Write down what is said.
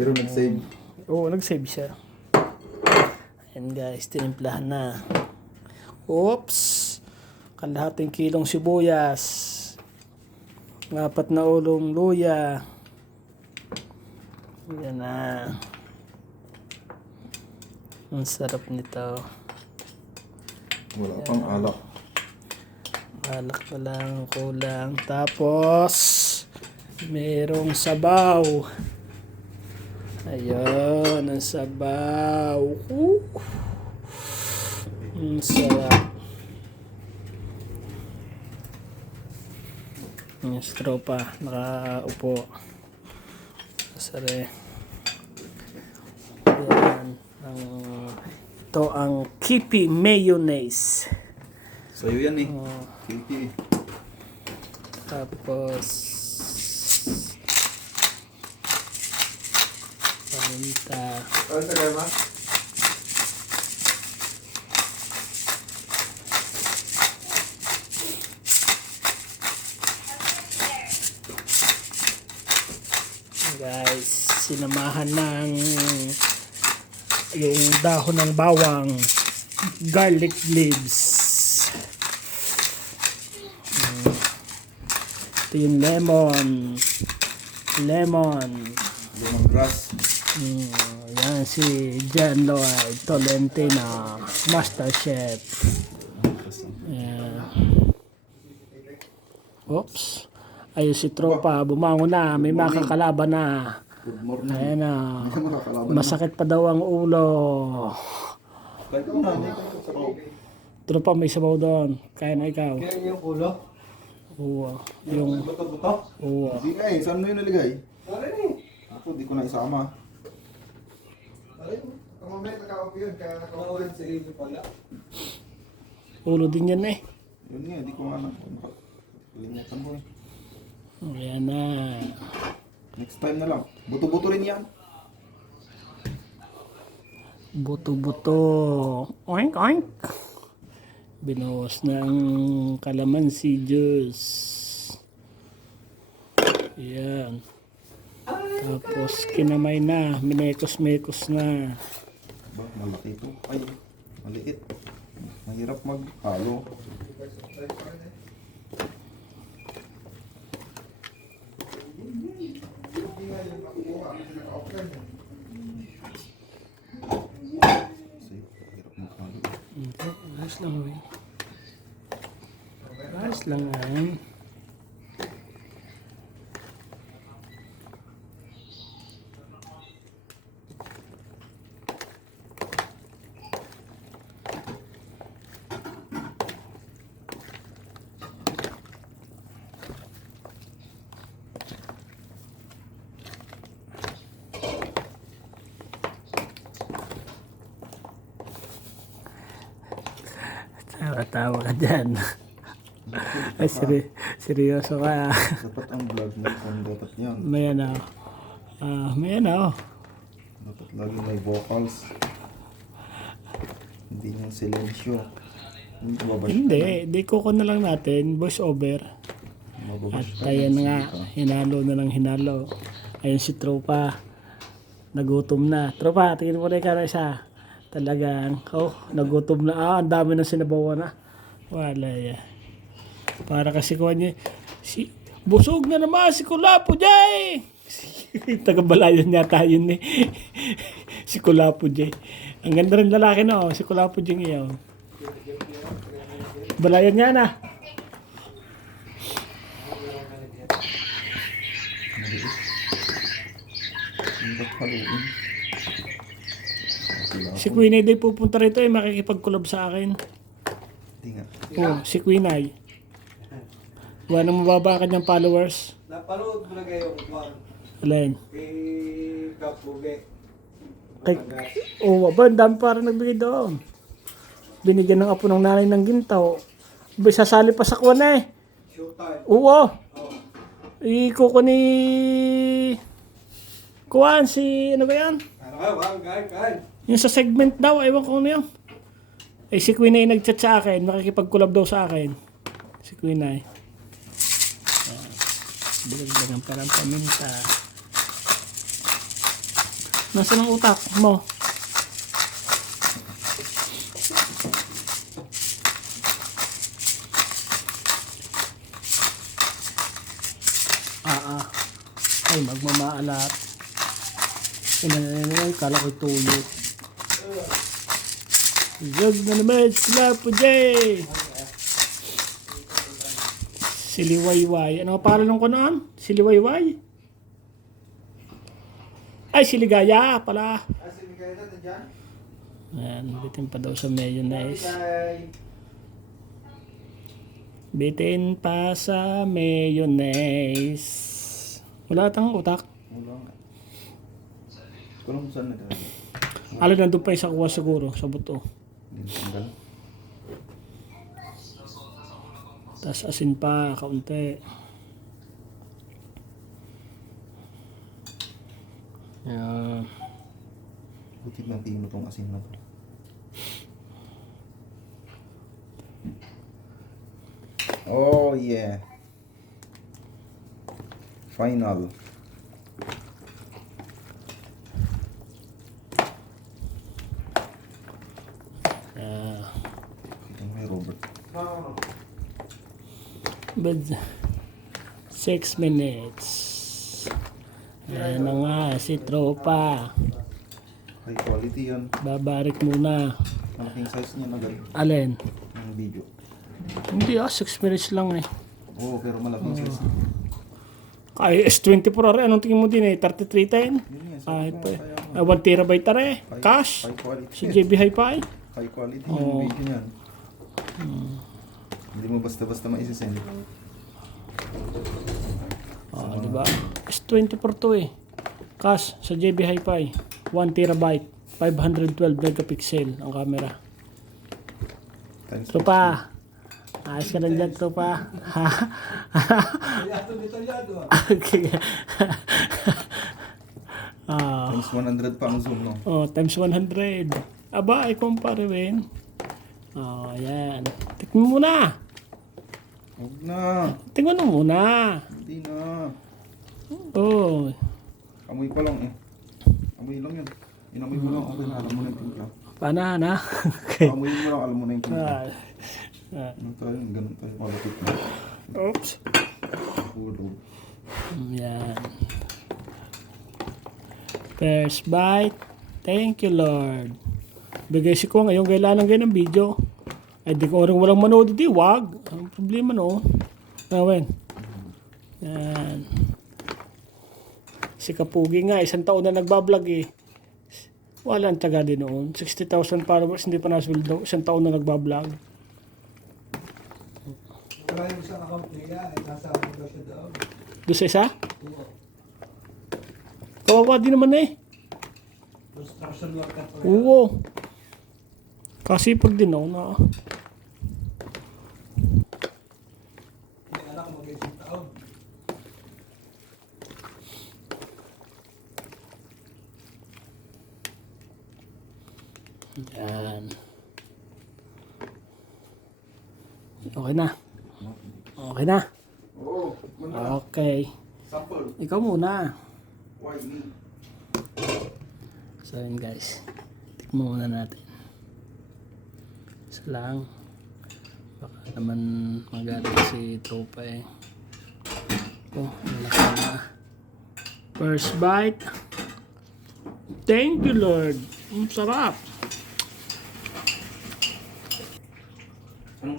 Pero nag-save. Oo, nag-save siya. Ayan guys, tinimplahan na. Oops! Kalahating kilong sibuyas. 4 na ulong luya. Yan na. Ang sarap nito. Wala pang alak. Alak na lang kulang. Tapos, merong sabaw. Ayun, ang sabaw. Ang sarap. Yung tropa, nakaupo. Sari. Yan. Ito ang Kipi Mayonnaise. Sa'yo yan eh. Kiki. Tapos paminta. Ano sa gama? Guys, sinamahan ng yung dahon ng bawang, garlic leaves. Ito yung lemon. Lemongrass. Yan si John Lloyd Tolentino, Master Chef. Yeah. Oops. Ayun si tropa, bumangon na, may makakalaban na. Good morning. Ayan na. Makakalaban Masakit pa daw ang ulo. Kahit ako na, hindi ko sa kao. Tropa, may sabaw doon. Kaya na ikaw. Kaya yung ulo? Oo. Yung, Buto-buto? oo. Hindi nga eh, saan mo yun naligay? Saan eh. Ako, di ko na isama. Mamaya nakakap yun, kaya nakakawin sa iyo pala. Ulo din yan eh. Yun nga, di ko nga nakalimutan ko eh. Ayan na. Next time na lang. Buto-buto rin yan. Buto-buto. Oink, oink. Binuhos ng calamansi juice. Ayan. Tapos kinamay na. Minekos-mekos na. Ba, malaki ito. Ay, maliit. Mahirap maghalo. Kasi mahirap maghalo. Okay, ayos lang eh. Ayos lang yan. Tawa ka dyan. Ay, seryoso ka. Dapat ang vlog mo kung dapat yan. May ano. May ano. Dapat lagi may vocals. Hindi yung silensyo. Hindi ko babash. Hindi ko na lang natin. Voice over. At ayan nga. Hinalo na lang hinalo. Ayun si tropa. Nagutom na. Tropa, tingin mo na yung isa. Talagang, nagutom na. Ang dami ng sinabawan na. Wala ya. Para kasi kuha niya, busog na naman si Kulapo Jay! Taga-balayan yata yun eh. Si Kulapo Jay. Ang ganda rin lalaki no, si Kulapo Jay ngayon. Balayan nga na. Dapat haluin. Si Queen Ay pupunta rito eh, makikipag-collab sa akin. Hindi nga. Si Queen Ay. Wala nang mababa ka niyang followers. Napanood mo na kayo kung Alin? kay Kapuge. Ba, ang dami para nagbigay doon. Binigyan ng apo ng nanay ng gintaw. Sasali pa sa kuwan eh. Showtime. Oo. Ikuko ni kuwan si ano ba yan? Ano ka ba? Kain. Yung sa segment daw, ewan ko ano yun. Eh si Queen ay nag-chat sa akin, makikipag-collab daw sa akin. Si Queen ay. Bilagdagan pa ng paminta. Nasaan ang utak mo? Ay, magmamaalat. Ay, kala ko'y tuyo. Yog na naman sila po, Jay! Siliwayway. Ano ang pangalan ko noon? Siliwayway? Ay, Siligaya pala. Sinigay na dyan? Ayan, bitin pa daw sa mayonnaise. Bye. Bitin pa sa mayonnaise. Wala tang utak. Wala nga. Kulong saan na talaga? Alin nandun pa isa kuha siguro sa buto. Hindi na tanggal. Tapos asin pa, kaunti. Yan. Butit ng tingin mo tong asin na to. Oh yeah. Final. Kita mo yung Robert. But 6 minutes. Ayan na nga, si Tropa. High quality yan. Babarik muna. Malaking size niya na ganun. Alin? Ng video. Hindi 6 minutes lang eh. Oo, pero malaking size. Ay, S24R, anong tingin mo din eh? 3310? Yun yan. Ay, Sabi ko, pa. kaya nga. 1 terabyte tara eh. Cash. High quality. Si JB Hi-Fi. High quality Oo. yung video niyan. Hindi mo basta-basta maisisend. Oh, di ba? S24 to eh. Cash sa JB Hi-Fi. 1 terabyte. 512 megapixel ang camera. Times Tropa. Ayos ka lang dyan, Tropa. Ha? Detalyado ah. Ah, Times 100 pa ang zoom, no? oh, times 100. Aba, ay kumpare rin. Oh, yan. Tingnan mo muna. Huwag na. Tingnan mo muna. Hindi na. Oh, Amoy pa lang eh. Amoy lang yun. Inamoy mo lang. Okay na, alam mo na yung timpla. paano na? Okay. Amoy mo lang, alam mo na yung timpla. Ah, Ganun tayo, malapit na. oops. Puro. Yan. First bite. Thank you, Lord. Bigay si ko ngayon kailangan ganyan ng video. Ay di ko rin walang manood di wag. Ang problema no. Awen. Yan. Si Kapugi nga, 1 taon na nagbablog eh. Walang taga din noon. 60,000 followers, hindi pa nasweldo. 1 taon na nagbablog. Wala yung isang account nila, ay nasa ako daw siya doon. Doon sa isa? Oo. Kawawa din naman eh. Construction worker pa yan. Oo. Kasi pag din ako na. May anak ko mag-isang taon. Yan. Okay na. Okay na. Oo, Okay. sample. Ikaw muna. Why me? So yun guys. Tikman muna natin. Isa lang. Baka naman magalit si Tropa eh. Oh, malaki na. First bite. Thank you, Lord. Ang sarap.